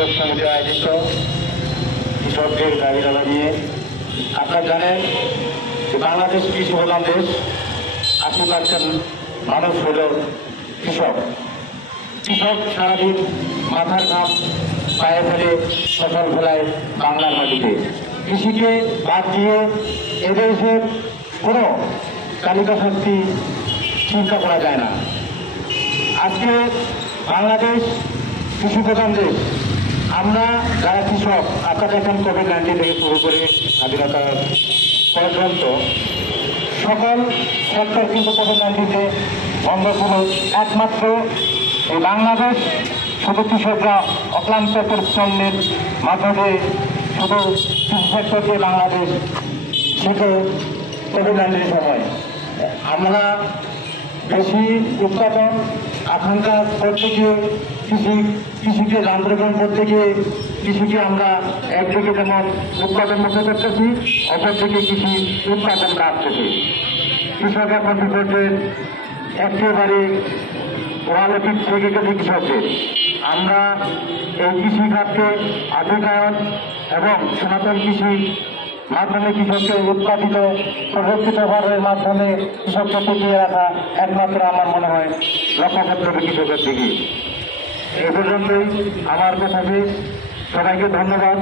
আয়োজিত কৃষকদের দাবি দাবা নিয়ে। আপনারা জানেন যে বাংলাদেশ কৃষি প্রধান দেশ আশি পার্সেন্ট মানুষ হল কৃষক। কৃষক সারাদিন মাথার ঘাম পায়ে ফেলে ফসল ফেলায় বাংলার মাটিতে। কৃষিকে বাদ দিয়ে এদেশের কোনো তালিকা শক্তি চিন্তা করা যায় না। আজকে বাংলাদেশ কৃষি প্রধান দেশ। আমরা যারা কৃষক আপনারা দেখেন কোভিড নাইন্টিন থেকে শুরু করে স্বাধীনতা পর্যন্ত সকল সেক্টর কিন্তু কোভিড নাইন্টিনে বন্ধ ছিল। একমাত্র এই বাংলাদেশ, শুধু কৃষকরা অক্লান্ত পরিশ্রমের মাধ্যমে শুধু কৃষি সেক্টর দিয়ে বাংলাদেশ শুধু কোভিড নাইন্টিন সময়। আমরা বেশি উৎপাদন করতে গিয়ে কৃষি, কৃষিকে যান্ত্রিকরণ করতে গিয়ে কৃষিকে আমরা একদিকে যেমন উৎপাদন মুখে করতেছি অপরদিকে কৃষি উৎপাদন রাখতেছি কৃষক এখন বিপর্যয়ের একেবারে ওয়ালপিক থেকে গেছে কৃষকদের আমরা এই কৃষি খাতকে আধুনিকায়ন এবং সনাতন কৃষি মাধ্যমে কৃষককে উৎপাদিত প্রবর্তিত ব্যবহারের মাধ্যমে কৃষককে টিকিয়ে রাখা একমাত্র আমার মনে হয় লক্ষ্য কৃষকের দিকে। এ পর্যন্তই আমার কথা সবাইকে ধন্যবাদ।